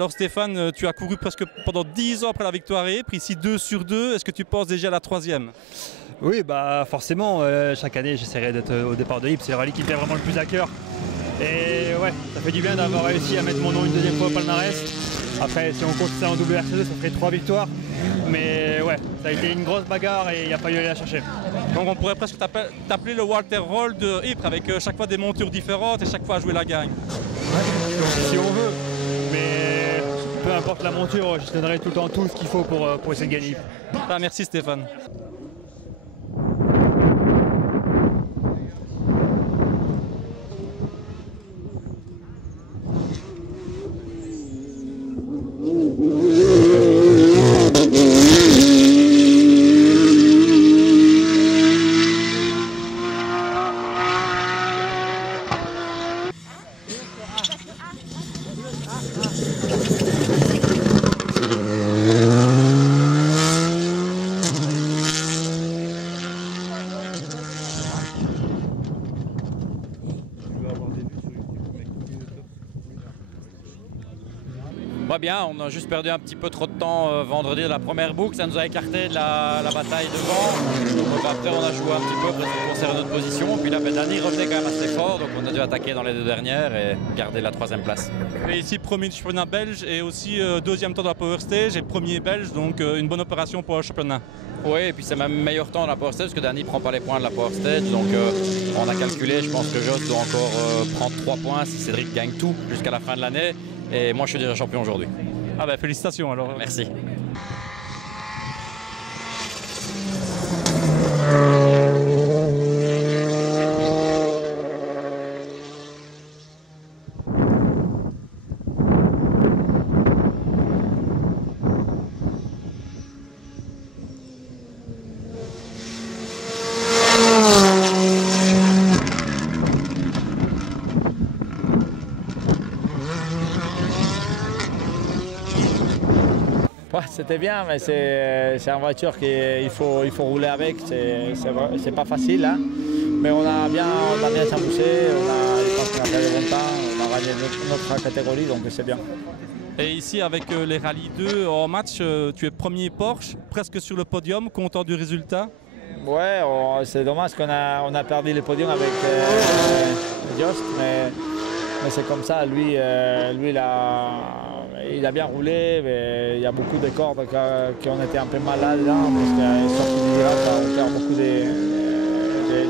Alors Stéphane, tu as couru presque pendant 10 ans après la victoire à Ypres, ici 2 sur 2. Est-ce que tu penses déjà à la troisième? Oui, bah forcément, chaque année j'essaierai d'être au départ de Ypres, c'est le rallye qui me fait vraiment le plus à cœur. Et ouais, ça fait du bien d'avoir réussi à mettre mon nom une deuxième fois au palmarès. Après, si on compte ça en WRC2, ça ferait 3 victoires. Mais ouais, ça a été une grosse bagarre et il n'y a pas eu à aller la chercher. Donc on pourrait presque t'appeler le Walter Roll de Ypres, avec chaque fois des montures différentes et chaque fois à jouer la gagne. Si on veut, mais peu importe la monture, je donnerai tout le temps tout ce qu'il faut pour essayer de gagner. Ah, merci Stéphane. Pas bien, on a juste perdu un petit peu trop de temps vendredi de la première boucle, ça nous a écarté de la bataille devant. Donc après on a joué un petit peu pour conserver notre position. Puis là, Dani revenait quand même assez fort, donc on a dû attaquer dans les deux dernières et garder la troisième place. Et ici premier du championnat belge et aussi deuxième temps de la Power Stage et premier belge, donc une bonne opération pour le championnat. Oui, et puis c'est même meilleur temps de la Power Stage parce que Dani ne prend pas les points de la Power Stage. Donc on a calculé, je pense que Joss doit encore prendre 3 points si Cédric gagne tout jusqu'à la fin de l'année. Et moi je suis déjà champion aujourd'hui. Ah bah félicitations alors. Merci. Ouais, c'était bien, mais c'est une voiture qu'il faut rouler avec. C'est pas facile, hein. Mais on a bien s'amusé, je pense qu'on a fait le bon temps, on a gagné notre catégorie, donc c'est bien. Et ici avec les Rallye 2 en match, tu es premier Porsche, presque sur le podium, content du résultat? Ouais, c'est dommage qu'on a perdu le podium avec Jost, mais c'est comme ça. Lui, il a bien roulé, mais il y a beaucoup de cordes qui ont été un peu mal là-dedans, parce que sorti du virage, on perd beaucoup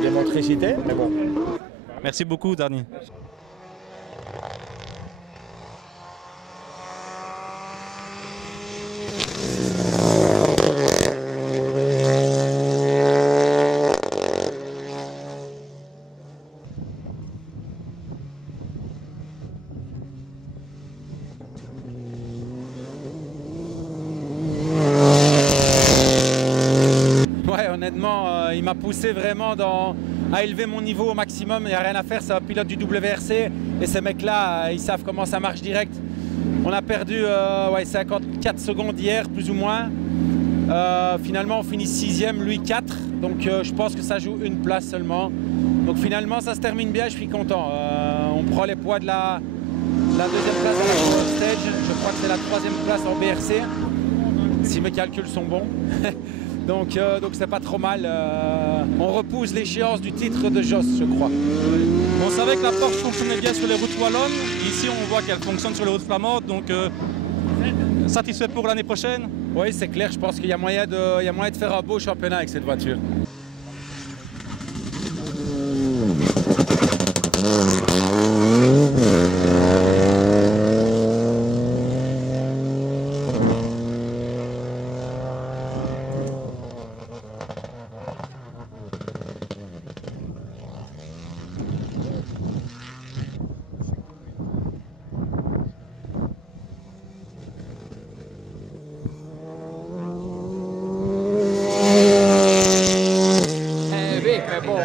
de motricité, mais bon. Merci beaucoup, Dani. Honnêtement, il m'a poussé vraiment à élever mon niveau au maximum. Il n'y a rien à faire, c'est un pilote du WRC. Et ces mecs-là, ils savent comment ça marche direct. On a perdu 54 secondes hier, plus ou moins. Finalement, on finit 6e, lui 4. Donc je pense que ça joue une place seulement. Donc finalement, ça se termine bien, je suis content. On prend les poids de la deuxième place à la Power Stage. Je crois que c'est la 3e place en BRC, si mes calculs sont bons. Donc c'est pas trop mal. On repousse l'échéance du titre de Joss, je crois. On savait que la Porsche fonctionnait bien sur les routes wallonnes. Ici, on voit qu'elle fonctionne sur les routes flamandes. Donc, satisfait pour l'année prochaine? Oui, c'est clair. Je pense qu'il y a moyen de faire un beau championnat avec cette voiture.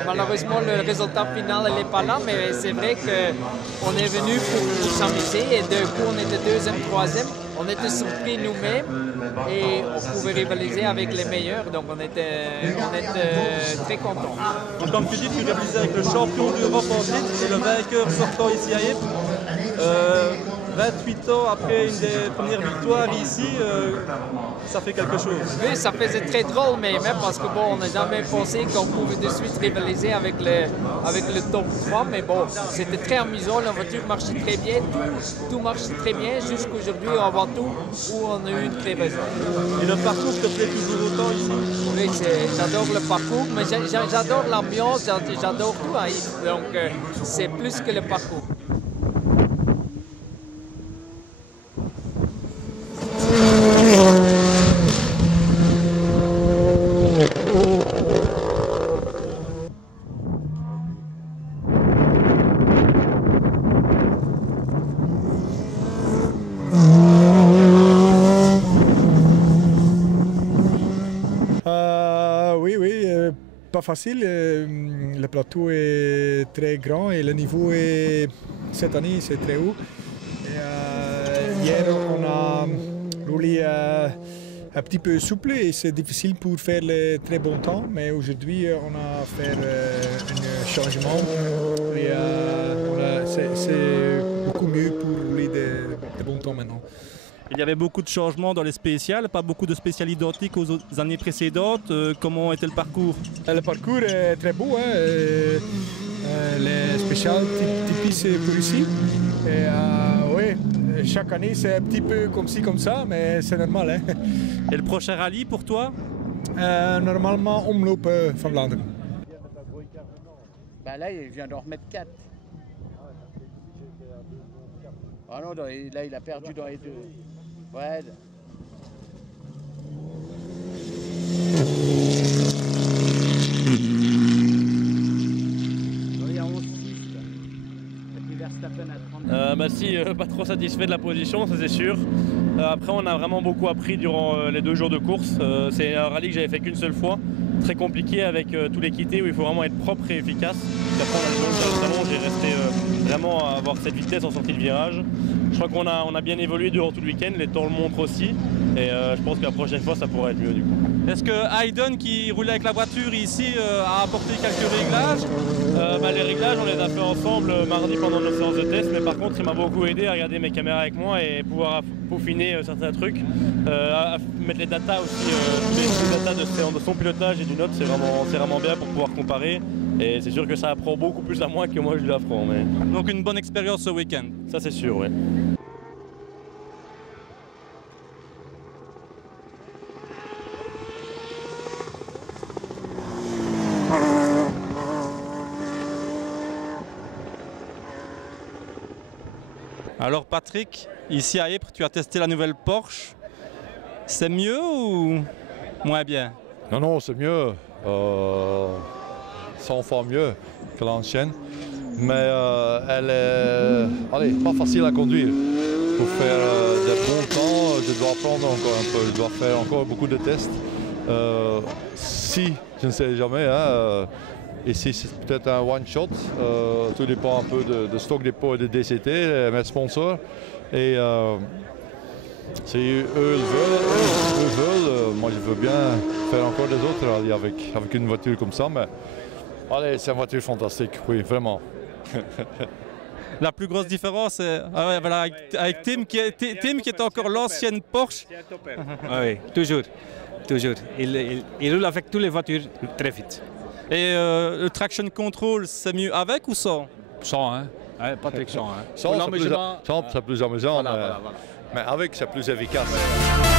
Malheureusement, le résultat final n'est pas là, mais c'est vrai qu'on est venu pour s'amuser et d'un coup, on était 2e, 3e. On était surpris nous-mêmes et on pouvait rivaliser avec les meilleurs, donc on était très contents. Donc, comme tu dis, tu rivalises avec le champion d'Europe en titre et le vainqueur sortant ici à Ypres. 28 ans après une des premières victoires ici, ça fait quelque chose. Oui, ça faisait très drôle, mais même parce que bon, on n'a jamais pensé qu'on pouvait de suite rivaliser avec le top 3, mais bon, c'était très amusant, la voiture marchait très bien, tout marchait très bien, jusqu'aujourd'hui on voit tout où on a eu une crevaison. Et le parcours te plaît toujours autant ici? Oui, j'adore le parcours, mais j'adore l'ambiance, j'adore tout à Yves, donc c'est plus que le parcours. Pas facile, le plateau est très grand et le niveau est, cette année c'est très haut. Et, hier on a roulé un petit peu souple et c'est difficile pour faire le très bon temps, mais aujourd'hui on a fait un changement et c'est beaucoup mieux pour rouler de bons temps maintenant. Il y avait beaucoup de changements dans les spéciales, pas beaucoup de spéciales identiques aux années précédentes. Comment était le parcours? Le parcours est très beau, hein? Les spéciales typiques pour ici. Et, oui, chaque année c'est un petit peu comme ci, comme ça, mais c'est normal. Hein? Et le prochain rallye pour toi? Normalement, Omloop van Vlaanderen. Ben là, il vient d'en remettre 4. Ah non, là, il a perdu dans les deux. Ouais. Il y a 11 pistes. Et puis Verstappen à 30. Pas trop satisfait de la position, ça c'est sûr. Après, on a vraiment beaucoup appris durant les 2 jours de course. C'est un rallye que j'avais fait qu'une seule fois. Très compliqué avec tous les quittés où il faut vraiment être propre et efficace. Puis après, on a le salon, j'ai resté vraiment à avoir cette vitesse en sortie de virage. Je crois qu'on a bien évolué durant tout le week-end, les temps le montrent aussi. Et je pense que la prochaine fois, ça pourrait être mieux du coup. Est-ce que Hayden, qui roulait avec la voiture ici, a apporté quelques réglages? Les réglages, on les a fait ensemble mardi pendant notre séance de test. Mais par contre, il m'a beaucoup aidé à regarder mes caméras avec moi et pouvoir peaufiner certains trucs. À mettre les datas aussi, les datas de son pilotage et du nôtre, c'est vraiment bien pour pouvoir comparer. Et c'est sûr que ça apprend beaucoup plus à moi que moi je lui apprends. Mais... Donc une bonne expérience ce week-end? Ça c'est sûr, oui. Alors Patrick, ici à Ypres, tu as testé la nouvelle Porsche. C'est mieux ou moins bien? Non, c'est mieux. 100 fois mieux que l'ancienne. Mais elle est pas facile à conduire. Pour faire de bons temps, je dois apprendre encore un peu. Je dois faire encore beaucoup de tests. Si, je ne sais jamais. Ici, c'est peut-être un one-shot. Tout dépend un peu de stock dépôt et de DCT, mes sponsors. Et si eux veulent, moi je veux bien faire encore des autres rallyes avec une voiture comme ça. Mais allez, c'est une voiture fantastique, oui, vraiment. La plus grosse différence, c'est voilà, avec Tim qui est encore l'ancienne Porsche. Oui, toujours. Il roule avec toutes les voitures très vite. Et le traction control, c'est mieux avec ou sans? Sans, hein? Patrick, sans. Hein. Sans, c'est plus amusant, voilà. Mais avec, c'est plus efficace.